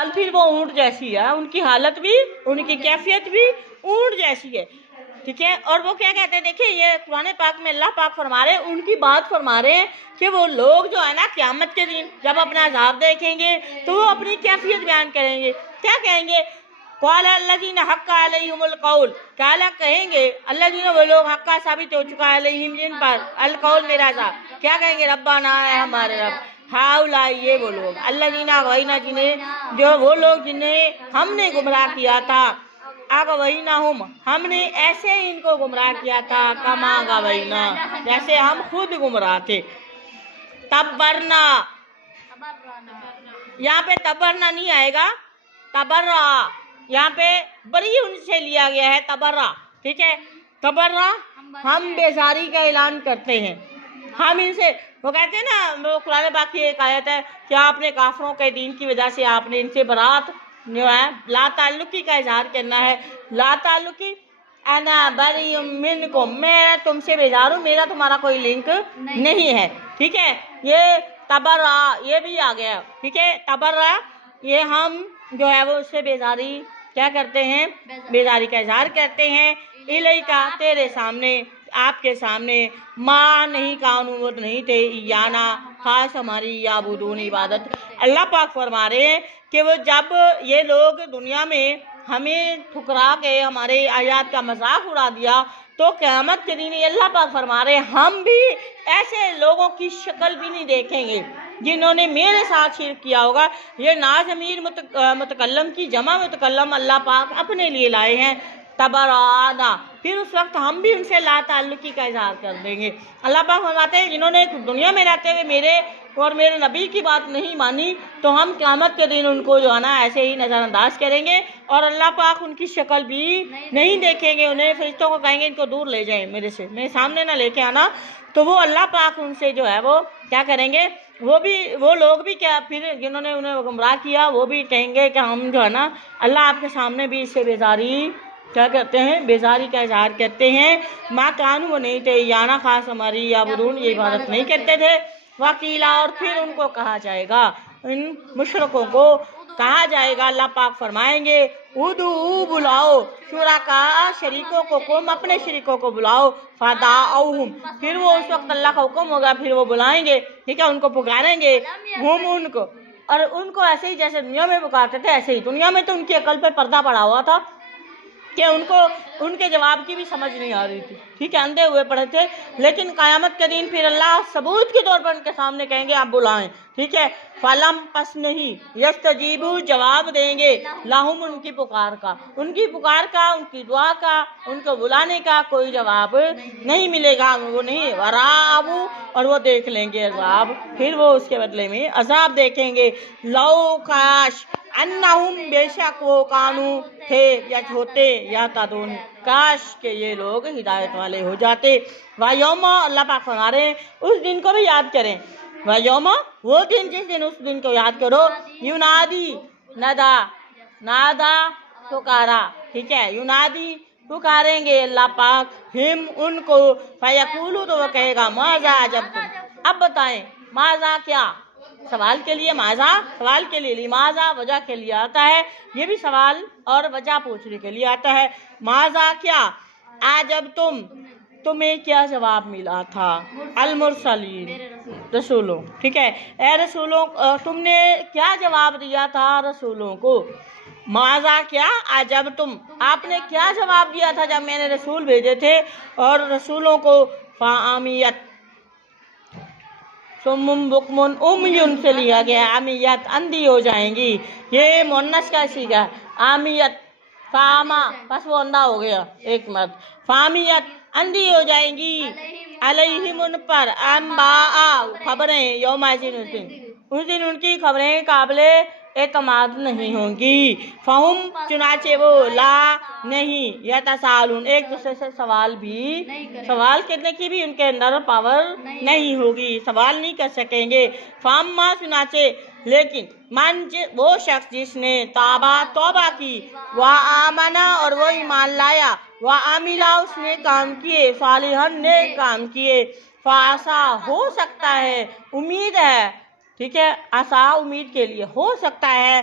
हाल फिर वो ऊंट जैसी है, उनकी हालत भी, उनकी कैफियत भी ऊंट जैसी है, ठीक है। और वो क्या कहते हैं, देखिए ये कुरान पाक में अल्लाह पाक फरमा रहे हैं, उनकी बात फरमा रहे हैं कि वो लोग जो है ना क़यामत के दिन जब अपना अज़ाब देखेंगे तो वो अपनी कैफियत बयान करेंगे। क्या कहेंगे? क़ाला अल्लज़ीना हक़्क़ अलैहिमुल क़ौल, काला कहेंगे अल्लज़ीना, वो लोग हक़्क़ा साबित हो चुका है अलैहिम जिन पर, अल क़ौल मेरा अज़ाब, क्या कहेंगे? रब्बाना, है हमारे रब, हाउलाई, ये वो लोग, अल्लज़ीना गवैना, जिन्हें, जो वो लोग जिन्हें हमने गुमराह किया था, अगवैना हम, हमने ऐसे इनको गुमराह किया था, कमा गवैना, जैसे हम खुद गुमराह थे। तबरना, यहाँ पे तबरना नहीं आएगा, तबर्रा, यहाँ पे बरी उनसे लिया गया है तबर्रा, ठीक है। तबर्रा, हम बेजारी का ऐलान करते हैं, हम इनसे, वो कहते हैं ना, वो कुरान पाक की एक आयत है कि आपने काफरों के दीन की वजह से आपने इनसे बरात जो है, ला ताल्लुकी का इजहार करना है, ला ताल्लुकी, अना बरी मिनकुम, मैं तुमसे बेजार हूँ, मेरा तुम्हारा कोई लिंक नहीं है, ठीक है। ये तबर्रा, ये भी आ गया, ठीक है। तबर्रा, ये हम जो है वो उससे बेजारी क्या करते हैं, बेजारी का इजहार करते हैं, इलैका, तेरे सामने, आपके सामने, माँ नहीं, कानून नहीं थे, याना, खास हमारी याबुदून इबादत। अल्लाह पाक फरमा रहे हैं कि वो जब ये लोग दुनिया में हमें ठुकरा के हमारे आयात का मजाक उड़ा दिया, तो क़यामत के दिन अल्लाह पाक फरमा रहे हैं हम भी ऐसे लोगों की शक्ल भी नहीं देखेंगे जिन्होंने मेरे साथ शिरक किया होगा। ये नाज़मीर मुतकल्लम की जमा मुतकल्लम अल्लाह पाक अपने लिए लाए हैं, तबराना, फिर उस वक्त हम भी उनसे ला ताल्लुकी का इजहार कर देंगे। अल्लाह पाक फरमाते हैं जिन्होंने दुनिया में रहते हुए मेरे और मेरे नबी की बात नहीं मानी, तो हम क़यामत के दिन उनको जो है ना ऐसे ही नज़रअंदाज करेंगे, और अल्लाह पाक उनकी शक्ल भी नहीं देखेंगे। उन्हें फरिश्तों को कहेंगे इनको दूर ले जाएं, मेरे से, मेरे सामने ना लेके आना। तो वो अल्लाह पाक उनसे जो है वो क्या करेंगे, वो लोग भी क्या, फिर जिन्होंने उन्हें गुमराह किया वो भी कहेंगे कि हम जो है ना अल्लाह आपके सामने भी इससे बेजारी क्या करते हैं, बेजारी का इजहार करते हैं। माँ कानू, वो नहीं थे, याना, खास हमारी याबुदून, ये इबादत नहीं करते थे। वकीला, और फिर उनको कहा जाएगा, इन मुशरकों को कहा जाएगा, अल्लाह पाक फरमाएंगे उदू, बुलाओ, शुरका, शरीकों को, तुम अपने शरीकों को बुलाओ, फदाउहुम, फिर वो उस वक्त अल्लाह का हुक्म होगा, फिर वो बुलाएंगे, ठीक है, उनको पुकारेंगे, हम उनको, और उनको ऐसे ही जैसे दुनिया में पुकारते थे ऐसे ही, दुनिया में तो उनकी अकल पे पर्दा पड़ा हुआ था कि उनको उनके जवाब की भी समझ नहीं आ रही थी, ठीक है, अंधे हुए पड़े थे। लेकिन क़यामत के दिन फिर अल्लाह सबूत के तौर पर उनके सामने कहेंगे आप बुलाएं, ठीक है। फलम, पस नहीं, यस्तजीबू, जवाब देंगे, लाहुम, उनकी पुकार का, उनकी पुकार का, उनकी दुआ का, उनको बुलाने का कोई जवाब नहीं मिलेगा, वो नहीं, वराबू, और वो देख लेंगे अजाब, फिर वो उसके बदले में अजाब देखेंगे। लो काश, अन्नहुम, बेशक वो, कानू, थे या होते, या तादून, काश के ये लोग हिदायत वाले हो जाते। वायोमा, अल्लाह पाक फरमा रहे हैं उस दिन को भी याद करें, वायोमा, वो दिन, जिस दिन, उस दिन को याद करो, यूनादी, नदा, नादा, पुकारा, ठीक है, यूनादी, पुकारेंगे अल्लाह पाक, हिम, उनको, फयकूलू, तो वो कहेगा माजा, जब तुम, अब बताएं, माजा क्या, सवाल के लिए, माजा सवाल के लिए, लिमाजा वजह के लिए आता है, ये भी सवाल और वजह पूछने के लिए आता है। माजा क्या, आजब तुम्हें क्या जवाब मिला था, अल मुरसलीन, रसूलों, ठीक है, ए रसूलों, तुमने क्या जवाब दिया था रसूलों को। माजा क्या, आजब आपने क्या जवाब दिया था जब मैंने रसूल भेजे थे, और रसूलों को, फामियत, सुम्मुम बुकमुन उम्युन से लिया गया, आमियत, अंधी हो जाएंगी, ये मुन्नस का सीगा, आमियत, फामा, बस वो अंधा हो गया एक मत, फामियत, अंधी हो जाएंगी, अलैहिम, उन पर, अम्बाआ, खबरें, यौमाजिन, उस दिन उनकी खबरें काबिले एतमाद नहीं होंगी, फहुम, चुनाचे वो, ला, नहीं, यतसालून, एक दूसरे से सवाल करने की भी उनके अंदर पावर नहीं होगी, सवाल नहीं कर सकेंगे। फाम्मा, चुनाचे, लेकिन मन, वो शख्स जिसने ताबा, तौबा की, व आमना, और वो ईमान लाया, व आमिला, उसने काम किए, सालिहन, ने काम किए, फासा, हो सकता है, उम्मीद है, ठीक है, आशा, उम्मीद के लिए, हो सकता है,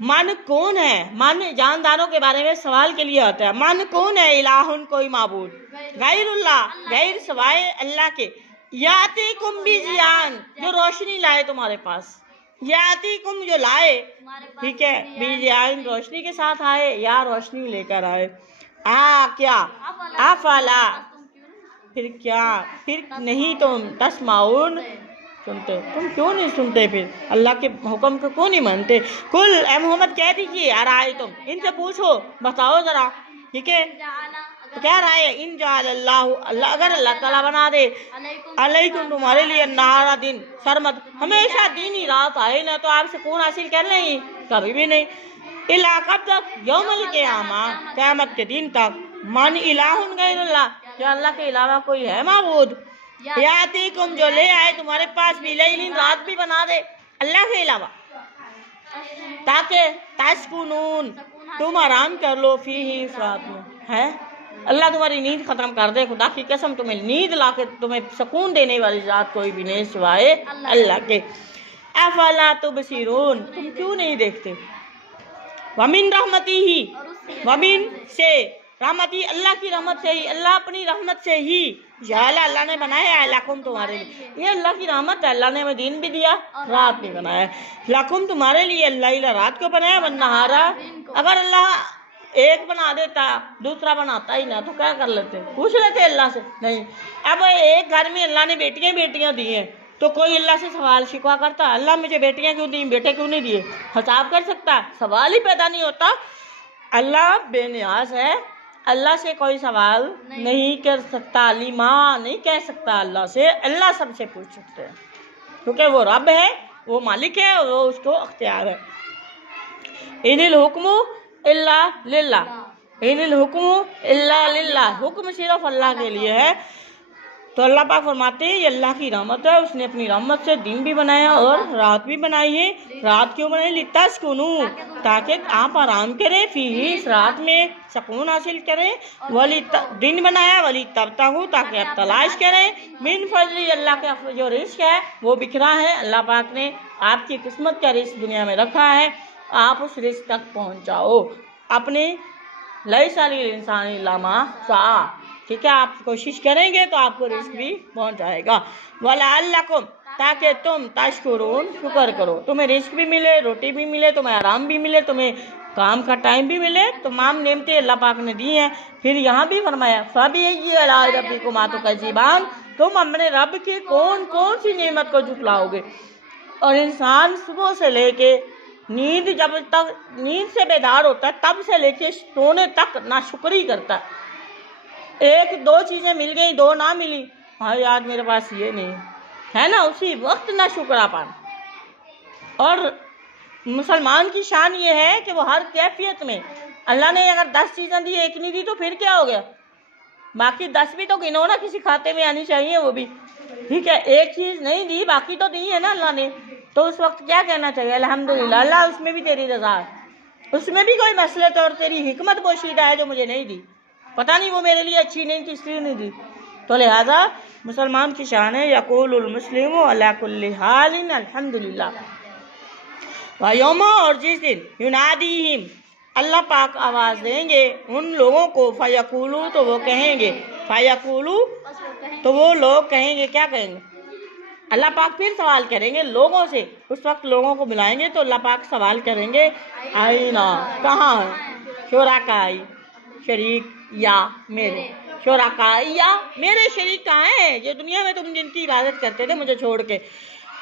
मन कौन है, मन जानदारों के बारे में सवाल के लिए आता है। मन कौन है, इलाहुन कोई माबूद, गैरुल्लाह गैर सवाए अल्लाह के, यातिकुम बिज़ियान जो रोशनी लाए तुम्हारे पास, यातिकुम जो लाए, ठीक है, बिज़ियान रोशनी के साथ आए या रोशनी लेकर आए। क्या अफला फिर क्या, फिर नहीं तुम तस्माउन सुनते, तुम क्यों नहीं सुनते, फिर अल्लाह के हुक्म को क्यों नहीं मानते। कुल ए मोहम्मद कह दीजिए, अराए तुम इनसे पूछो, बताओ जरा, ठीक है, तो क्या राय है, इन जाअल्लाहु अल्लाह अगर अल्लाह ताला बना दे अलैकुम तुम्हारे लिए नारा दिन सरमद, हमेशा दिन ही रात आए ना, तो आप सुकून हासिल कर लेंगे, कभी भी नहीं। इला कब तक, यौमल क़ियामा क़यामत के दिन तक, मन इलाहुन गैरुल्लाह क्या अल्लाह के अलावा कोई है माबूद, यातिकुम जो ले आए तुम्हारे पास बिलैलिन रात भी बना दे अल्लाह के अलावा, ताकि तस्कुनून तुम आराम कर लो, फीही इस रात में है, अल्लाह तुम्हारी नींद खत्म कर दे, खुदा की कसम तुम्हें नींद ला के तुम्हें सुकून देने वाली रात कोई भी नहीं सिवाय अल्लाह के। अफला तुबसिरून तुम क्यों नहीं देखते। वमिन रहमती ही, वमिन से रहमती अल्लाह की रहमत से ही, अल्लाह अपनी रहमत से ही जाला अल्लाह ने बनाया है लकुम तुम्हारे लिए, ये अल्लाह की रहमत है, अल्लाह ने हमें दिन भी दिया रात भी बनाया, लकुम तुम्हारे लिए अल्लाह रात को बनाया वन्नहारा, अगर अल्लाह एक बना देता दूसरा बनाता ही ना तो क्या कर लेते, पूछ लेते अल्लाह से, नहीं। अब एक घर में अल्लाह ने बेटियां बेटियां दी हैं, तो कोई अल्लाह से सवाल शिकवा करता, अल्लाह मुझे बेटियां क्यों दी, बेटे क्यों नहीं दिए, हिसाब कर सकता, सवाल ही पैदा नहीं होता। अल्लाह बेनियाज है, अल्लाह से कोई सवाल नहीं कर सकता, लिमा नहीं कह सकता अल्लाह से, अल्लाह सबसे पूछ सकते हैं क्योंकि वो रब है, वो मालिक है, वो उसको अख्तियार है। इनिल हुक्मु इल्ला लिल्लाह, इनिल हुक्मु इल्ला लिल्लाह, हुक्म सिर्फ अल्लाह के लिए है। तो अल्लाह पाक फरमाते हैं ये अल्लाह की रहमत है, उसने अपनी रहमत से दिन भी बनाया और रात भी बनाई है। रात क्यों बनाई, लितस्कुनू ताकि आप आराम करें, फीही इस रात में सुकून हासिल करें, वली दिन बनाया वली तबतगू ताकि आप तलाश करें, मिन फजली अल्लाह का जो रिस्क है वो बिखरा है, अल्लाह पाक ने आपकी किस्मत का रिस्क दुनिया में रखा है, आप उस रिस्क तक पहुँच जाओ अपने लैसा लिल इंसानी इल्ला मा सआ, ठीक है, आप कोशिश करेंगे तो आपको रिस्क भी पहुंच जाएगा। वलअल्लकुम ताकि तुम तशकुरून शुक्र करो, तुम्हें रिस्क भी मिले, रोटी भी मिले, तुम्हें आराम भी मिले, तुम्हें काम का टाइम भी मिले, तमाम नेमतें अल्लाह पाक ने दी हैं। फिर यहाँ भी फरमाया फबिअय्यि आलाइ रब्बिकुमा तुकज़्ज़िबान, तुम अपने रब की कौन कौन सी नेमत को झुटलाओगे। और इंसान सुबह से लेके नींद जब तक नींद से बेदार होता है तब से लेके सोने तक नाशुक्री करता है, एक दो चीज़ें मिल गई दो ना मिली, हाँ यार मेरे पास ये नहीं है ना, उसी वक्त ना शुक्रापन। और मुसलमान की शान ये है कि वो हर कैफियत में, अल्लाह ने अगर 10 चीज़ें दी एक नहीं दी तो फिर क्या हो गया, बाकी 10 भी तो गिनो ना, किसी खाते में आनी चाहिए वो भी, ठीक है, एक चीज़ नहीं दी बाकी तो दी है ना अल्लाह ने, तो उस वक्त क्या कहना चाहिए, अल्हम्दुलिल्लाह अल्लाह उसमें भी तेरी रज़ा है, उसमें भी कोई मसलत और तेरी हिकमत पोशीदा है जो मुझे नहीं दी, पता नहीं वो मेरे लिए अच्छी नहीं थी इसलिए नहीं दी। तो लिहाजा मुसलमान की शान है यक़ूलुल मुस्लिमु अला कुल्लि हालिन अल्हम्दुलिल्लाह व यौम, और जिस दिन युनादीहिम अल्लाह पाक आवाज़ देंगे उन लोगों को, फ़यक़ूलू तो वो कहेंगे, फ़यक़ूलू तो वो लोग कहेंगे, क्या कहेंगे, अल्लाह पाक फिर सवाल करेंगे लोगों से, उस वक्त लोगों को बुलाएंगे तो अल्लाह पाक सवाल करेंगे आईना कहाँ है, शुरकाई शरीक या मेरे, शुरकाई या मेरे शरीक कहाँ हैं, ये दुनिया में तुम जिनकी इबादत करते थे मुझे छोड़ के,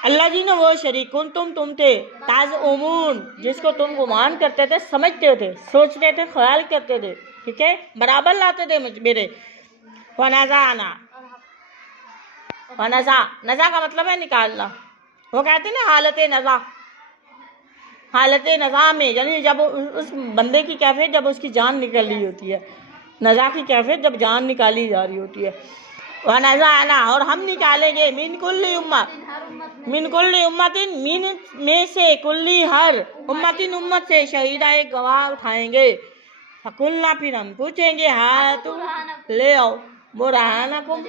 अल्लाह जी ने वो शरीक तुम थे, ताज उमून जिसको तुम गुमान करते थे, समझते थे, सोचते थे, ख्याल करते थे, ठीक है, बराबर लाते थे मेरे। वनज़ाना, वनज़ा नज़ा का मतलब है निकालना, वो कहते हैं ना हालत नज़ा, हालत नज़ा में यानी जब उस बंदे की कैफियत जब उसकी जान निकल रही होती है, नज़ा की कैफियत जब जान निकाली जा रही होती है। वनज़ाना और हम निकालेंगे मिन कुल्ली उम्मतिन मिन में से, कुल्ली हर उम्मतिन उम्मत से, शहीदा एक गवाह उठाएंगे, फकुल्ना फिर हम पूछेंगे हातु ले आओ बुरहानकुम,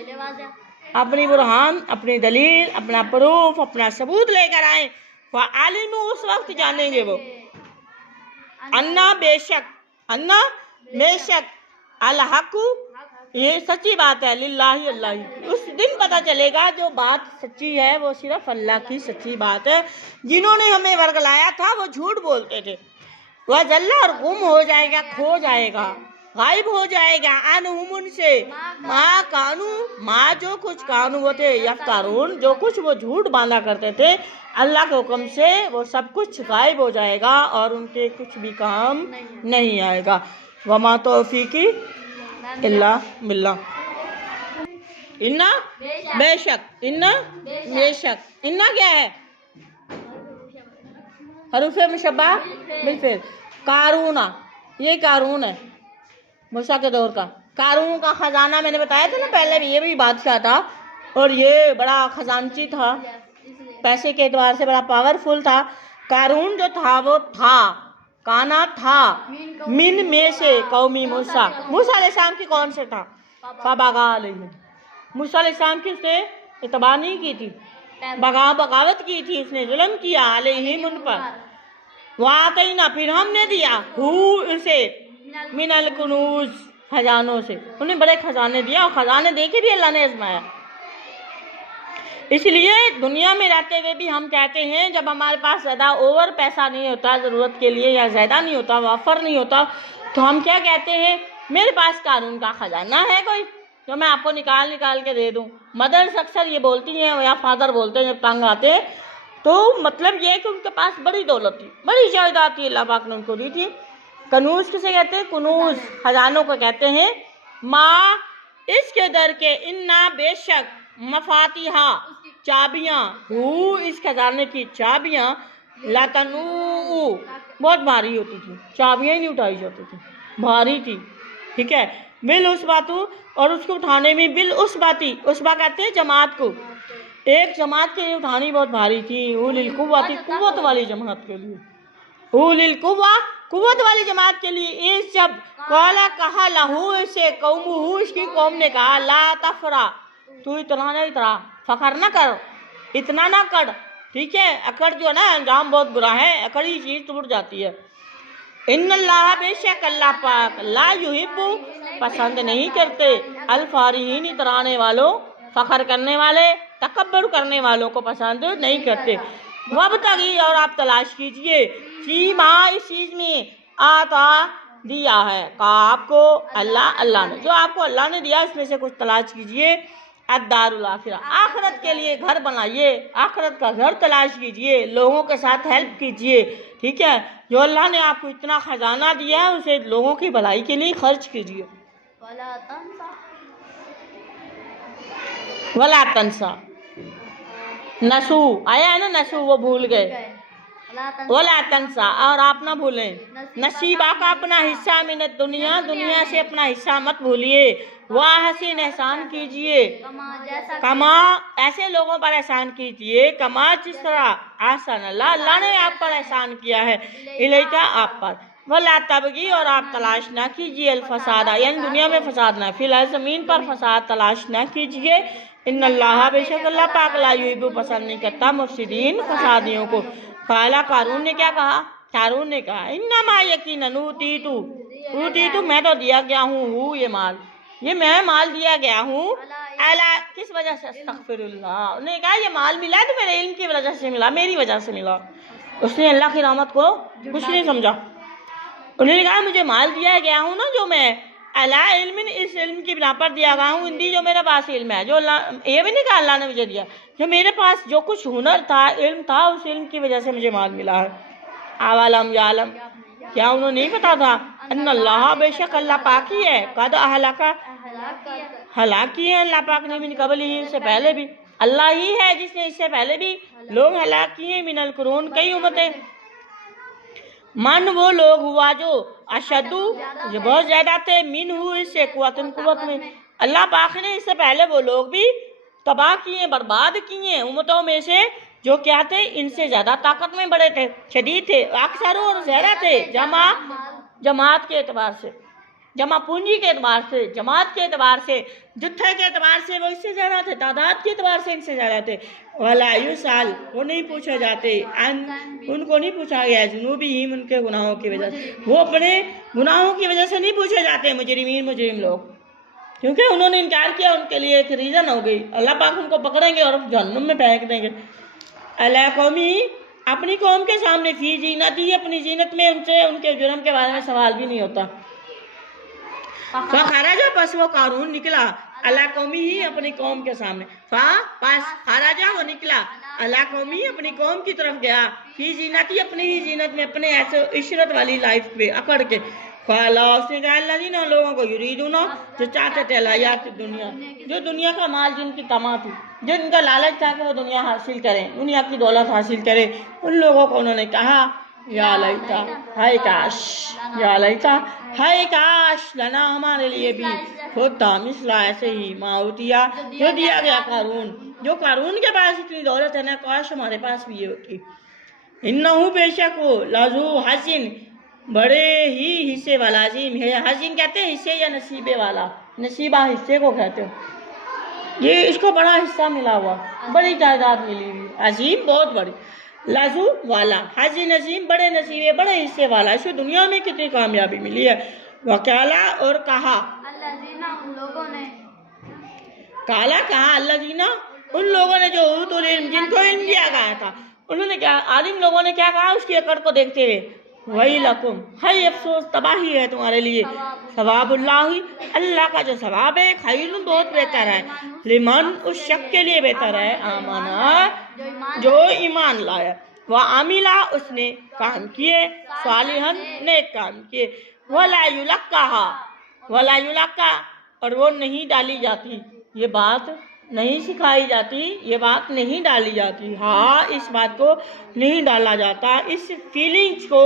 अपनी बुरहान अपनी दलील अपना प्रूफ अपना सबूत लेकर आए, आलिम उस वक्त जानेंगे वो अन्ना बेशक, अन्ना बेशक, अलहक ये सच्ची बात है, लिल्लाही अल्लाह। उस दिन पता चलेगा जो बात सच्ची है वो सिर्फ अल्लाह की सच्ची बात है। जिन्होंने हमें वर्गलाया था वो झूठ बोलते थे। वह जल्ला और गुम हो जाएगा, खो जाएगा, गायब हो जाएगा, अनहुम उनसे, माँ कानू माँ जो कुछ कानू वो थे, यफ्तारून जो कुछ वो झूठ बांधा करते थे अल्लाह के हुक्म से, वो सब कुछ गायब हो जाएगा और उनके कुछ भी काम नहीं आएगा। वमा तौफीकी इल्ला बिल्लाह। इन्ना बेशक, इन्ना बेशक, इन्ना क्या है? हरूफे मुशब्बा बिलफिल। कारूना, ये कारून है मूसा के दौर का। कारून का खजाना मैंने बताया था ना पहले भी, ये भी बादशाह था और ये बड़ा खजानची था, पैसे के एतबार से बड़ा पावरफुल था। कारून जो था वो था, काना था, मिन में से कौमी मूसा, मूसा अलैहिस्सलाम की कौन से था? फबगा अलैहिम, मूसा अलैहिस्सलाम की उसने इत्बा नहीं की थी, बगावत की थी, उसने जुल्म किया अलैहिम उन पर। वातैना फिर हमने दिया, हु उसे, मिनल कुनूज खजानों से, उन्हें बड़े खजाने दिया और खजाने दे के भी अल्लाह ने आजमाया। इसलिए दुनिया में रहते हुए भी हम कहते हैं जब हमारे पास ज़्यादा ओवर पैसा नहीं होता ज़रूरत के लिए, या ज़्यादा नहीं होता, वाफर नहीं होता, तो हम क्या कहते हैं? मेरे पास कानून का खजाना है कोई जो मैं आपको निकाल के दे दूं। मदर्स अक्सर ये बोलती हैं या फादर बोलते हैं जब तंग आते हैं, तो मतलब ये है कि उनके पास बड़ी दौलत थी, बड़ी जायदाद थी, अल्लाह पाक ने उनको दी थी। कनूज किसे कहते हैं? कुनूज खजानों को कहते हैं। माँ इसके दर के, इन्ना बेशक, मफातिहा चाबियाँ, हु इस खजाने की चाबियाँ, लतनू बहुत भारी होती थी, चाबियाँ ही नहीं उठाई जाती थी, भारी थी, ठीक है। बिल उस बातू, और उसको उठाने में बिल उस बाती, उस बा कहते हैं जमात को, एक जमात के लिए उठानी बहुत भारी थी। उलिल कुव्वा थी, कुव्वत वाली जमात के लिए, उलिल कुव्वा कुव्वत वाली जमात के लिए। इस जब काला कहा लहू से कौमुहू, इसकी कौम ने कहा, ला तफरा तू इतना नहीं इतना फखर न कर, इतना ना कर, ठीक है। अकड़ जो है ना अंजाम बहुत बुरा है, अकड़ी चीज टूट जाती है। इन्नल्लाह बेशक अल्लाह पाक, ला युहिब्बु पसंद नहीं करते, अल-फारिहीन इतराने वालों, फखर करने वाले, तकब्बुर करने वालों को पसंद नहीं करते। वब्तगी और आप तलाश कीजिए, फीमा इस चीज में, आता दिया है का आपको अल्लाह ने, जो आपको अल्लाह ने दिया इसमें से कुछ तलाश कीजिए। अद्दारुल आखिरा, आखिरत के लिए घर बनाइए, आखिरत का घर तलाश कीजिए, लोगों के साथ हेल्प कीजिए, ठीक है। जो अल्लाह ने आपको इतना खजाना दिया है उसे लोगों की भलाई के लिए खर्च कीजिए। वला तंसा, नसू आया है ना, नसू वो भूल गए, वला तंसा और आप ना भूलें, नसीबा का अपना हिस्सा मिनत दुनिया, दुनिया से अपना हिस्सा मत भूलिए। वाह हसीन एहसान कीजिए, कमा ऐसे लोगों पर एहसान कीजिए, कमा जिस तरह आसान अल्लाह ने आप पर एहसान किया है, इलेका आप पर। वला तबगी और आप तलाश ना कीजिए, अल-फसादा यानी दुनिया में फसाद ना, फिलहाल ज़मीन पर फसाद तलाश ना कीजिए। इन्नल्लाह बेशक अल्लाह पाक ला युहिब्बु पसंद नहीं करता मुफसिदीन फसादियों को। काला कारून ने क्या कहा? कारून ने कहा इन्नमा यकीनन ऊतीतु मैं तो दिया गया हूँ ये माल, ये मैं माल दिया गया हूँ। अला किस वजह से? अस्तगफिरुल्लाह, उन्होंने कहा ये माल मिला तो मेरे इल्म की वजह से मिला, मेरी वजह से मिला। उसने अल्लाह की रहमत को कुछ नहीं समझा। उन्होंने कहा मुझे माल दिया गया हूँ ना जो मैं अला इल्मिन, इस इल्म की बिना पर दिया गया हूँ, हिंदी जो मेरे पास इल्म है, जो अल्लाह, ये भी नहीं कहा अल्लाह ने मुझे दिया, जो मेरे पास जो कुछ हुनर था, इल्म था, उस इल्म की वजह से मुझे माल मिला है। आवालम यालम, क्या उन्होंने नहीं पता था? अन्नल्लाह बेशक अल्लाह पाक ही है, कद अहलका हलाकी है अल्लाह पाक ने, मिन कबल ही इससे पहले भी, अल्लाह ही है जिसने इससे पहले भी लोग हलाक किए, मिनल कुरून कई उम्मतें। मन वो लोग हुआ जो अशदु जो बहुत ज्यादा थे, मिन हु इससे कुव्वतन कुव्वत में, अल्लाह पाक ने इससे पहले वो लोग भी तबाह किए, बर्बाद किए उम्मतों में से जो क्या थे, इनसे ज्यादा ताकत में बड़े थे, शदीद थे, अक्सर और ज्यादा थे, जमात के एतबार से। जमा पूंजी के एतबार से, जमात के एतबार से, जुत्थे के एतबार से वो इससे ज़्यादा थे, तादाद के एतबार से इनसे ज़्यादा थे। वला युसाल, वो नहीं पूछे जाते, उनको नहीं पूछा गया जुनूबिहिम, उनके गुनाहों की वजह से, वो अपने गुनाहों की वजह से नहीं पूछे जाते मुजरिम लोग, क्योंकि उन्होंने इनकार किया। उनके लिए एक रीज़न हो गई, अल्लाह पाक उनको पकड़ेंगे और जहन्नुम में फेंक देंगे। अला कौमी, अपनी कौम के सामने, फी जीनती, अपनी जीनत में उनसे उनके जुर्म के बारे में सवाल भी नहीं होता। खराजा, पस वो कारून निकला, अला कौमी ही, अपनी कौम के सामने, पस खराजा, वो निकला, अला कौमी, अपनी कौम की तरफ गया, फी जीनती, अपनी ही जीनत में, अपने ऐसे इशरत वाली लाइफ पे अकड़ के, फ़ाला, उसने कहा अल्लाज़ीना, लोगों को, युरीदूना, जो चाहते थे, हयात दुनिया, जो दुनिया का माल, जिनकी तमा थी, जिनका लालच था कि वो दुनिया हासिल करें, दुनिया की दौलत हासिल करें, उन लोगों को उन्होंने कहा या लैता, हाय काश, या लैता, हाय काश, लना, हमारे लिए भी, होता मिसला, ऐसे ही, माउतिया, जो दिया गया कारून, जो कारून के पास इतनी दौलत है ना, काश हमारे पास भी ये होती। इन्नहु, बेशक वो, लाजू हसीन, बड़े ही हिस्से वाला, अजीम है, हसीन कहते हैं हिस्से या नसीबे वाला, नसीबा हिस्से को कहते हो, ये इसको बड़ा हिस्सा मिला हुआ, बड़ी जायदाद मिली हुई, अजीम बहुत बड़ी, लाजू वाला, हसीन, अजीम, बड़े नसीबे, बड़े हिस्से वाला, इसको दुनिया में कितनी कामयाबी मिली है। वकाला, और कहा, अल्लाज़ीना, उन लोगों ने, काला, कहा, अल्लाज़ीना, उन लोगों ने जो ऊतुल इल्म, जिनको इल्म दिया गया था, उन्होंने क्या, आलिम लोगों ने क्या कहा उसकी अकड़ को देखते हुए, वही लकुम, हाय अफसोस, तबाही है तुम्हारे लिए, सवाबुल्लाही, अल्लाह का जो सवाब है, खैरुन, बहुत बेहतर है, लिमन, उस शख्स के लिए बेहतर है, आमना, जो ईमान लाया, वह आमिला, उसने काम किए, सालिहन, नेक काम किए, वला युलक्काहा, वला युलक्का, और वो नहीं डाली जाती, ये बात नहीं सिखाई जाती, ये बात नहीं डाली जाती, हाँ, इस बात को नहीं डाला जाता, इस फीलिंग्स को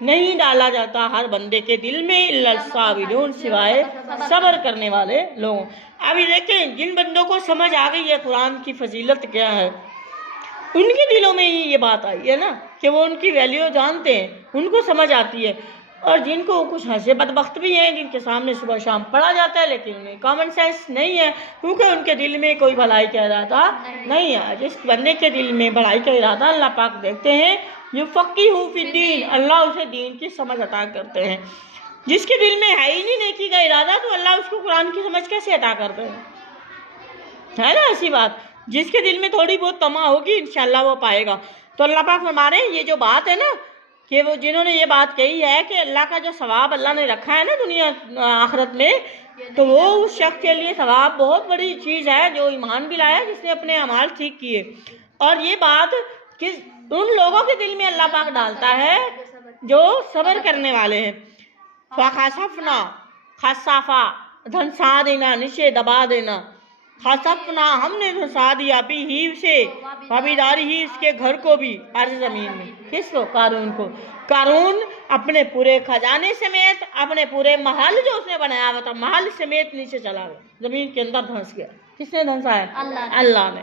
नहीं डाला जाता हर बंदे के दिल में, इल्ला साबिरून, सिवाय सब्र करने वाले लोगों। अभी देखें, जिन बंदों को समझ आ गई है कुरान की फजीलत क्या है, उनके दिलों में ही ये बात आई है ना, कि वो उनकी वैल्यू जानते हैं, उनको समझ आती है। और जिनको कुछ हंसे बदबख्त भी हैं, जिनके सामने सुबह शाम पढ़ा जाता है, लेकिन उन्हें कॉमन सेंस नहीं है, क्योंकि उनके दिल में कोई भलाई का इरादा नहीं है। जिस बंदे के दिल में भलाई का इरादा अल्लाह पाक देखते हैं, युफ़क़्क़िहु फ़िद्दीन, अल्लाह उसे दीन की समझ अता करते हैं। जिसके दिल में है ही नहीं नेकी का इरादा, तो अल्लाह उसको कुरान की समझ कैसे अता करते हैं, है ना ऐसी बात। जिसके दिल में थोड़ी बहुत तमा होगी, इंशाअल्लाह वो पाएगा। तो अल्लाह पाक फरमा रहे हैं, ये जो बात है ना, कि वो जिन्होंने ये बात कही है कि अल्लाह का जो सवाब अल्लाह ने रखा है ना दुनिया आखिरत में, तो वो उस शख्स के लिए सवाब बहुत बड़ी चीज़ है जो ईमान भी लाया, जिसने अपने अमाल ठीक किए। और ये बात किस उन लोगों के दिल में अल्लाह पाक डालता है जो सब्र करने वाले हैं। फ़ख़सफ़ना, खसाफा, धंसा देना, नीचे दबा देना, खसफना, हमने धंसा दिया, भी ही उसे, भागीदारी ही इसके घर को भी, अर्ज़ ज़मीन में, किसको, कारून को। कारून अपने पूरे खजाने समेत, अपने पूरे महल जो उसने बनाया हुआ था, महल समेत नीचे चला गया, जमीन के अंदर धंस गया। किसने धंसा है? अल्लाह ने।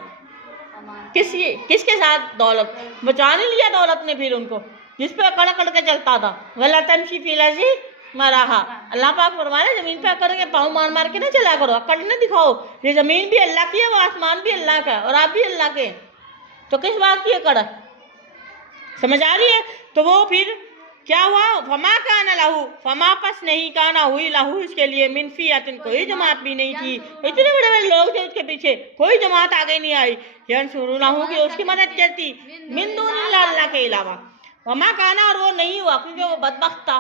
किसके साथ? दौलत। बचा नहीं लिया दौलत ने फिर उनको, जिस पे अकड़ अकड़ के चलता था। वला तमशी फिल अर्ज़ि मराहा, अल्लाह पाक फरमाने जमीन पे अकड़ के पाँव मार मार के ना चला करो, अकड़ न दिखाओ। ये जमीन भी अल्लाह की है, वो आसमान भी अल्लाह का है, और आप भी अल्लाह के। तो किस बात की अकड़? समझ आ रही है? तो वो फिर क्या हुआ? फमा काना लहू, फमा पस नहीं काना हुई लहू, इसके लिए मिन फियतिन, कोई जमात भी नहीं थी। इतने बड़े बड़े लोग थे उसके पीछे, कोई जमात आगे नहीं आई। यंसुरूनहू, की उसकी मदद करती, मिन दूनिल्लाह, अल्लाह के अलावा। फमा काना, और वो नहीं हुआ, क्योंकि वो बदबख्त था।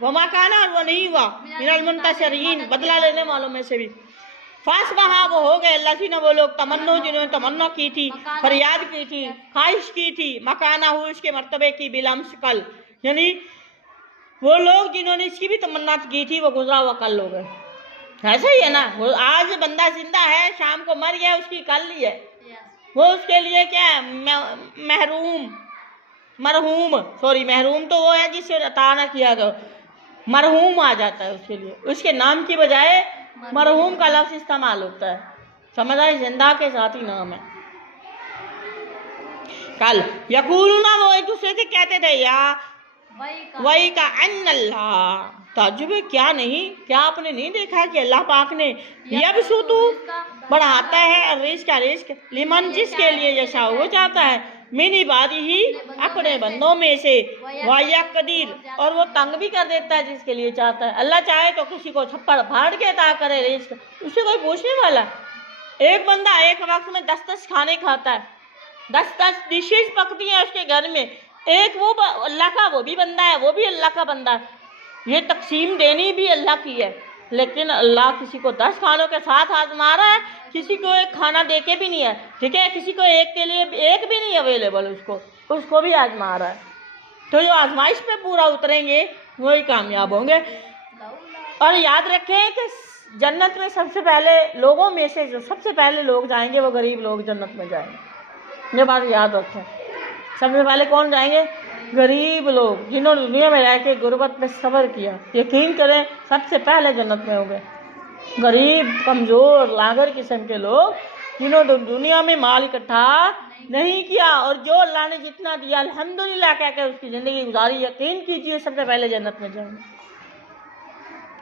वमा काना, और वो नहीं हुआ, मिनल मुंतशरीन, बदला लेने वालों में से भी। फास वहाँ वो हो गए, अल्लाह ने वो लोग तमन्नो, जिन्होंने तमन्ना की थी, फरियाद की थी, ख्वाहिश की थी, मकाना हो इसके मर्तबे की, बिलम्स कल, यानी वो लोग जिन्होंने इसकी भी तमन्ना की थी, वो गुजरा हुआ कल हो गए। ऐसा ही है ना, वो आज बंदा जिंदा है, शाम को मर गया, उसकी कल ही है, वो उसके लिए क्या है? मरहूम तो वो है जिसे अता ना किया गया, मरहूम आ जाता है उसके लिए, उसके नाम की बजाय मरहूम का लफ्ज़ इस्तेमाल होता है। समझ आई? जिंदा के साथ ही नाम है। कल यकूलूना, वो एक दूसरे से कहते थे, या वही का अन्नल्लाह, ताज्जुब है, क्या नहीं, क्या आपने नहीं देखा कि अल्लाह पाक ने यबसुतु बढ़ाता है रिज़्क़ लिमन जिसके लिए यशा वो चाहता है, मिन इबादिही अपने बंदों में से, व यक़दीर और वो तंग भी कर देता है जिसके लिए चाहता है। अल्लाह चाहे तो किसी को छप्पड़ फाड़ के अता करे रिज़्क़, उससे कोई पूछने वाला। एक बंदा एक वक्त में 10-10 खाने खाता है, 10-10 डिशेज पकती हैं उसके घर में, एक वो अल्लाह का वो भी बंदा है, वो भी अल्लाह का बंदा है। ये तकसीम देनी भी अल्लाह की है, लेकिन अल्लाह किसी को 10 खानों के साथ आजमा रहा है, किसी को एक खाना दे के भी नहीं है, ठीक है, किसी को एक के लिए एक भी नहीं अवेलेबल, उसको भी आजमा रहा है। तो जो आजमाइश पे पूरा उतरेंगे वही कामयाब होंगे। और याद रखें कि जन्नत में सबसे पहले लोगों में से जो सबसे पहले लोग जाएंगे वो गरीब लोग जन्नत में जाएंगे। ये बात याद रखें, सबसे पहले कौन जाएंगे? गरीब लोग, जिन्होंने दुनिया में रह के गुर्बत में सब्र किया। यकीन करें सबसे पहले जन्नत में होंगे गरीब, कमज़ोर, लागर किस्म के लोग, जिन्होंने दुनिया में माल इकट्ठा नहीं किया और जो अल्लाह ने जितना दिया अल्हम्दुलिल्लाह कह के उसकी ज़िंदगी गुजारी। यकीन कीजिए सबसे पहले जन्नत में जाएंगे।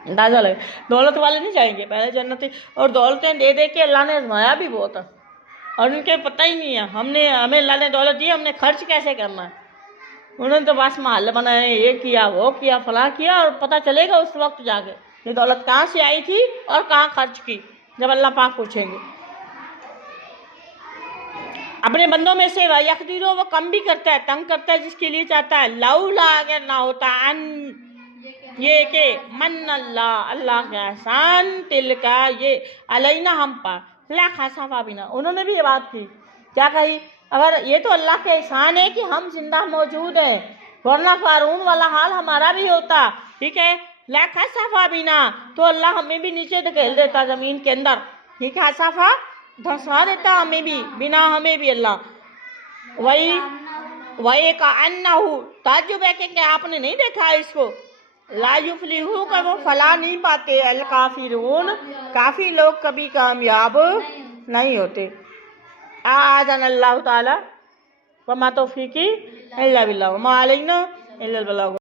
अंदाज़ा लगे, दौलत वाले नहीं जाएंगे पहले जन्नत। और दौलतें दे दे के अल्लाह ने आजमाया भी बहुत है और उनके पता ही नहीं है हमें अल्लाह ने दौलत दी, हमने खर्च कैसे करना है। उन्होंने तो बस महल बनाए, ये किया वो किया फलां किया, और पता चलेगा उस वक्त जाके ये दौलत कहाँ से आई थी और कहाँ खर्च की, जब अल्लाह पाक पूछेंगे। अपने बंदों में से यक़दीरो वो कम भी करता है, तंग करता है जिसके लिए चाहता है। लौला अगर ना होता अन ये के मन अल्लाह का एहसान तिल का ये अलैना हम पर ला खासाफा बिना। उन्होंने भी ये बात की, क्या कही? अगर ये तो अल्लाह के एहसान है कि हम जिंदा मौजूद हैं, वरना क़ारून वाला हाल हमारा भी होता, ठीक है। ला खासाफा बिना, तो अल्लाह हमें भी नीचे धकेल देता ज़मीन के अंदर, ठीक है, खासाफा धंसवा देता हमें भी, बिना हमें भी अल्लाह। वही का अन्नहु ताज्जुब है कि आपने नहीं देखा इसको, ला युफ्लिहू का वो फला नहीं पाते, अल काफिरून काफी लोग कभी कामयाब नहीं होते। आज़ान अल्लाह ताला व मा तौफीकी इल्ला बिल्लाह व मा अलैना इल्लल बलाग।